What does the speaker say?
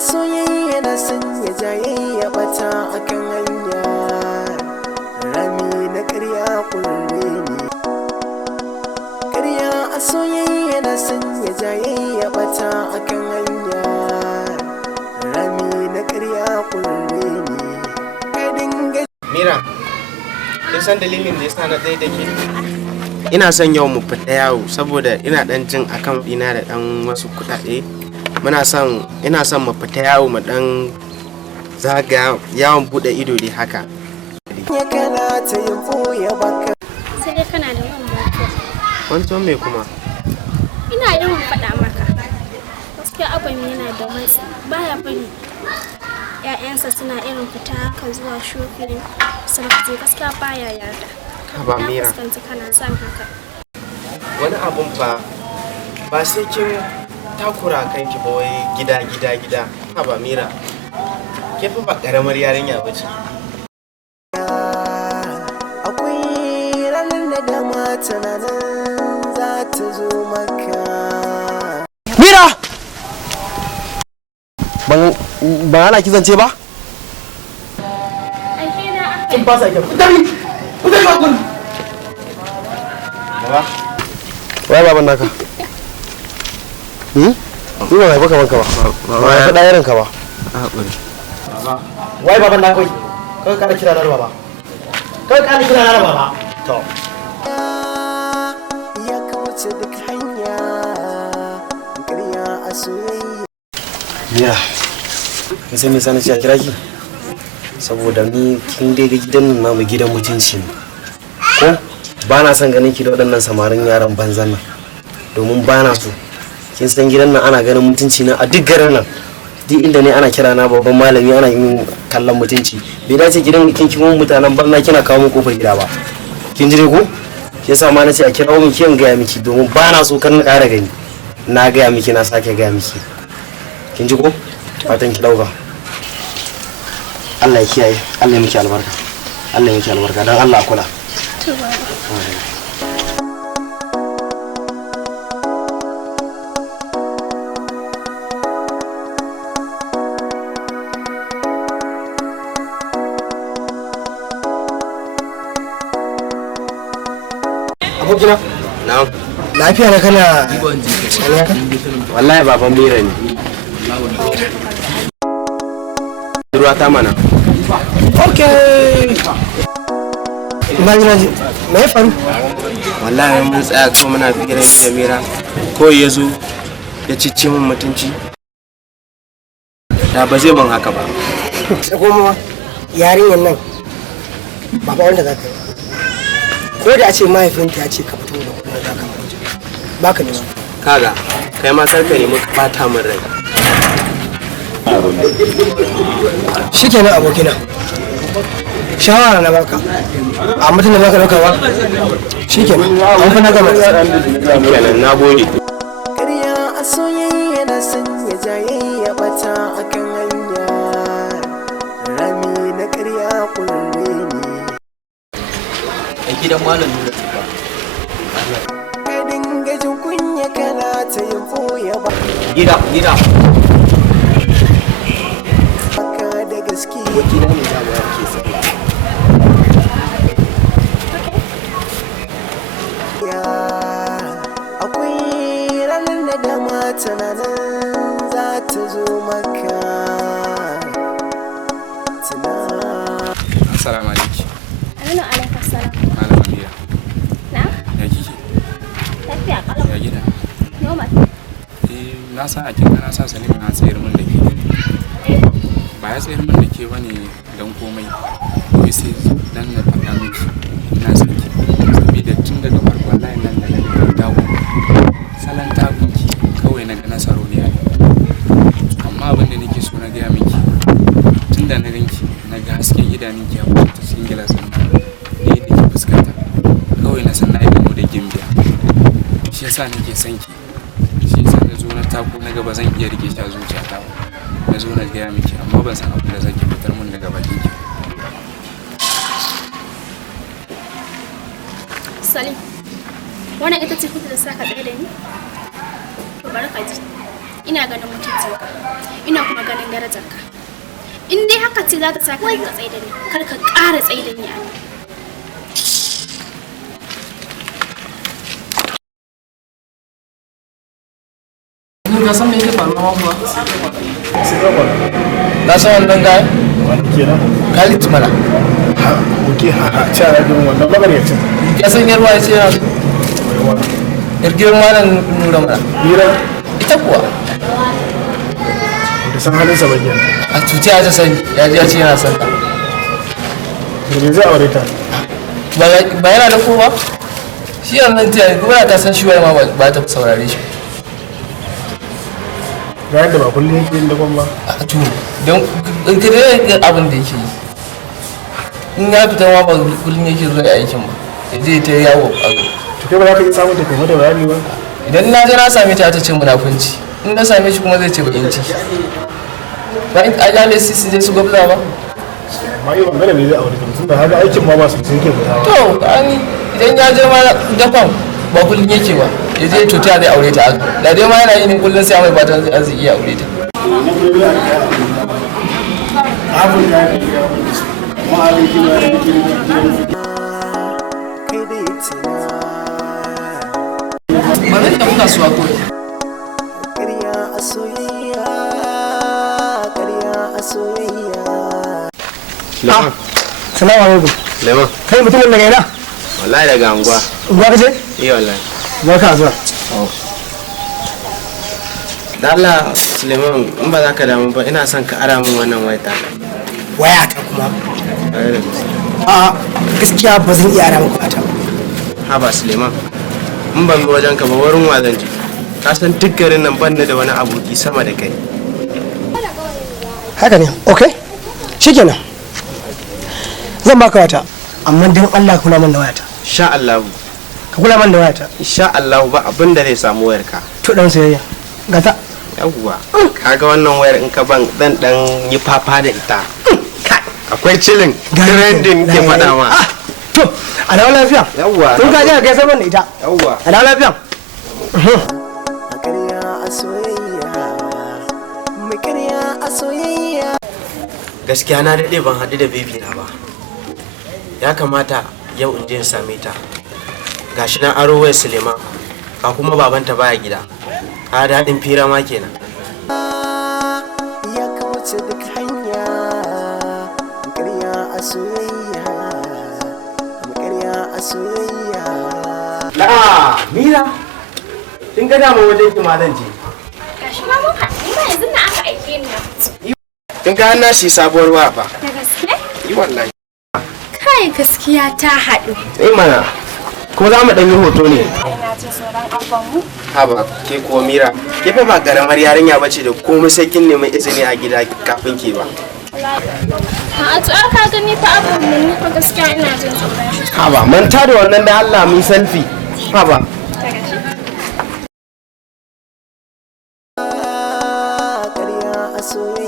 soyayya na sanya jayayya bata akan hanya, rami na karya kulle ne. Karya a soyayya na sanya jayayya bata akan hanya, rami na karya kulle ne. Ka dinga Mira, kin san dalilin da yasa na tsaye da ke? Ina son yau mu fita yawo saboda ina dan jin akan ina da dan wasu kuɗaɗe. Ina son mu fita yawo mu dan zaga yawon bude ido dai haka. ya kana ta yi boye baka. Sai dai kana da yawan mantuwa. Wancan me kuma? Ina yawan faɗa maka. Gaskiya abin yana da matsi. Baya bari ‘ya'yansa suna irin fita haka zuwa shopping. Sarki gaskiya baya yarda. Haba Mira. Na fuskanci kana son haka. Wani abun ba sai kin takura kanki ba wai gida. Haba Mira. Ke fa ba karamar yarinya bace. Akwai ranar da dama tana nan za ta zo maka. Mira! Ban ana kizance ba? Aike na aka Kin fasa ki. Kudai ba kun. Baba, Wai baban naka. Ni ba mai baka banka ba. Ba ya faɗa irin ka ba. hakuri. Wai baban naka kai. Kai ka kira na baba. Kai ka kira na baba. To. Ya kauce duk hanya, karya a soyayya. Mira. Ka san me sanin a kira ki? Saboda ni kin dai ga gidan nan namu gidan mutunci ne. Ko ba na son ganin ki da waɗannan samarin yaran banzan nan. Domin ba na so. Kin san gidan nan ana ganin mutunci na a duk garin nan. Duk inda ne ana kira na babban malami ana yin kallon mutunci. Bai dace gidan kin kin mutanen banza kina kawo mu kofar gida ba. Kin jire ko? Shi yasa ma nace a kira mu kin ga miki domin ba na so kar na ƙara gani. Na ga miki na sake ga miki. Kin ji ko? Fatan ki dauka. Allah ya kiyaye, Allah ya miki albarka. Allah ya miki albarka dan Allah kula. to baba. Abokina, Na'am. lafiya na kana Wallahi baban Mira ne. Ruwa ta mana. Okay. Naji, me ya faru? Wallahi mun tsaya ko muna fikirin da Mira ko ya zo ya cicci min mutunci. Da ba zai ban haka ba. Sai kuma yarinyar nan baba wanda za ka yi. Ko da a ce mahaifinta ya ce ka fito da kuma za ka ba ka nema. Kaga kai ma karka ne muka bata min rai. Shikenan abokina. Shawara na baka. A mutum da baka dauka ba. Shikenan. An fa na gama. Kenan na gode. Karya a soyayya na sanya jayayya bata akan hanya, rami na karya kulle ne. a gidan malam nuna tuba. Ka dinga jin kunya kana ta yin boye Gida baka da gaske. gida ne da ya ke sallah. Ya akwai ranar da dama tana nan za ta zo maka. Tuna Assalamu alaikum. Aminu alaikum salam. Malama Mira. Na? Ya kike? Lafiya kalau. Ya gida? Normal. Na san a kin na sa Salim na tsayar min da ke. Ba ya tsayar min da ke bane dan komai. Kawai sai dan na faɗa miki ina son ki. Saboda tun daga farkon layin nan da na ga dawo. Salon tabinki kawai na ga nasaro ne ai. Amma abin da nake so na gaya miki tun da na ganki na ga hasken idanunki a ta cikin gilasan nan da yadda ke fuskanta kawai na san na yi mu da gimbiya shi yasa nake son ki shi yasa na zo na tako na gaba zan iya rike shi a zuciyata ba na zo na gaya miki amma ban san abin da zaki fitar mun daga bakin ki Salim. Wannan ita ce kuka da saka tsaye da ni? To bari ka ji. ina ganin mutuncinka, ina kuma ganin darajarka. In dai haka ce za ta sa ka dinga tsaye da ni, kar ka ƙara tsaye da ni a nan. Ka san me yake faruwa kuwa? Na san wannan gaya? Wani kenan? Khalid mana. Ha, oke ha, ci a rajin wannan magaryacin. Ya san yarwa ya ce yana so. Yar gidan malam nura mana. Hira? Ita kuwa. Da san halinsa ba kenan. A cuta ya ta sani, ya ji ya ce yana son ta. Da me zai aure ta? Ba yana da kowa? Shi yanzu ta yi kuma ta san shi wai ma ba ta saurare shi. Ga yadda ba kullum yake yin dagon ba. A to, don ka dai abin da yake yi. In ya fita ma ba kullum yake zuwa aikin ba. Ya je ta yawo a To kai ba za ka iya samun ta kuma da bayani ba? idan na je na same ta ta ce munafunci. In na same shi kuma zai ce bakin ciki. Ba in ajale sisi je su gwabza ba. Amma yi bangare me zai aure ta tunda haka aikin ma ba su sai ke fita ba. To, ani idan ya je ma dafan ba kullum yake ba. Ya je to ta zai aure ta. Da dai ma yana yi ne kullum sai mai fatan zai iya aure ta. Abin da ya fi ma'aliki ba ya fi kai dai tuna Ba zai tafi kasuwa ko. karya a soyayya, karya a soyayya. Salamu alaikum. Leman, Kai mutumin daga ina? wallahi daga anguwa. Uwa ka je? Iya wallahi. Barka zuwa. Da Allah Suleiman in ba za ka damu ba ina son ka ara min wannan wayata. Waya ta kuma. Tare da gaske. A gaskiya ba zan iya ara maka ta. Haba Suleiman, in ban bi wajen ka ba wurin wa zan je. Ka san duk garin nan ban da wani aboki sama da kai. Haka ne. Okay. Shikenan. Zan baka wata. Amma dan Allah ka kula min da wayata. Insha Allah. Ka kula min da wayata. Insha Allah ba abin da zai samu wayarka. To dan soyayya. Gata. Yawwa. Kaga wannan wayar in ka ban dan yi fafa da ita. Akwai chilling. Trending ke faɗa ma. To, a dawo lafiya. Yawwa. Tun ka je ka kai sabon da ita. Yawwa. A dawo lafiya. A karya a soyayya, mai karya a soyayya. Gaskiya na daɗe ban haɗu da baby na ba. Ya kamata yau in je in same ta. Gashi na aro wayar Suleiman. Ka kuma babanta baya gida. A daɗin fira ma kenan. Ya kauce duk hanya, karya a soyayya, karya a soyayya. Mira. Kin ga dama wajen ki ma zan je. Gashi ma mun haɗu, ni ma yanzu na aka aike ni na fito. Kin ga na shi sabuwar waya fa. Da gaske? Yi wallahi. Kai gaskiya ta haɗu. Sai mana. Ko za mu ɗan yi hoto ne? Ina jin tsoron abbanmu. Haba, ke ko Mira. Ke fa ba karamar yarinya bace da komai sai kin nemi izini a gida kafin ki ba. A to ka gani fa abbanmu ni fa gaskiya ina jin tsoron shi. Haba, manta da wannan da Allah mun selfie. Haba. Ta gashi. Karya a soyayya.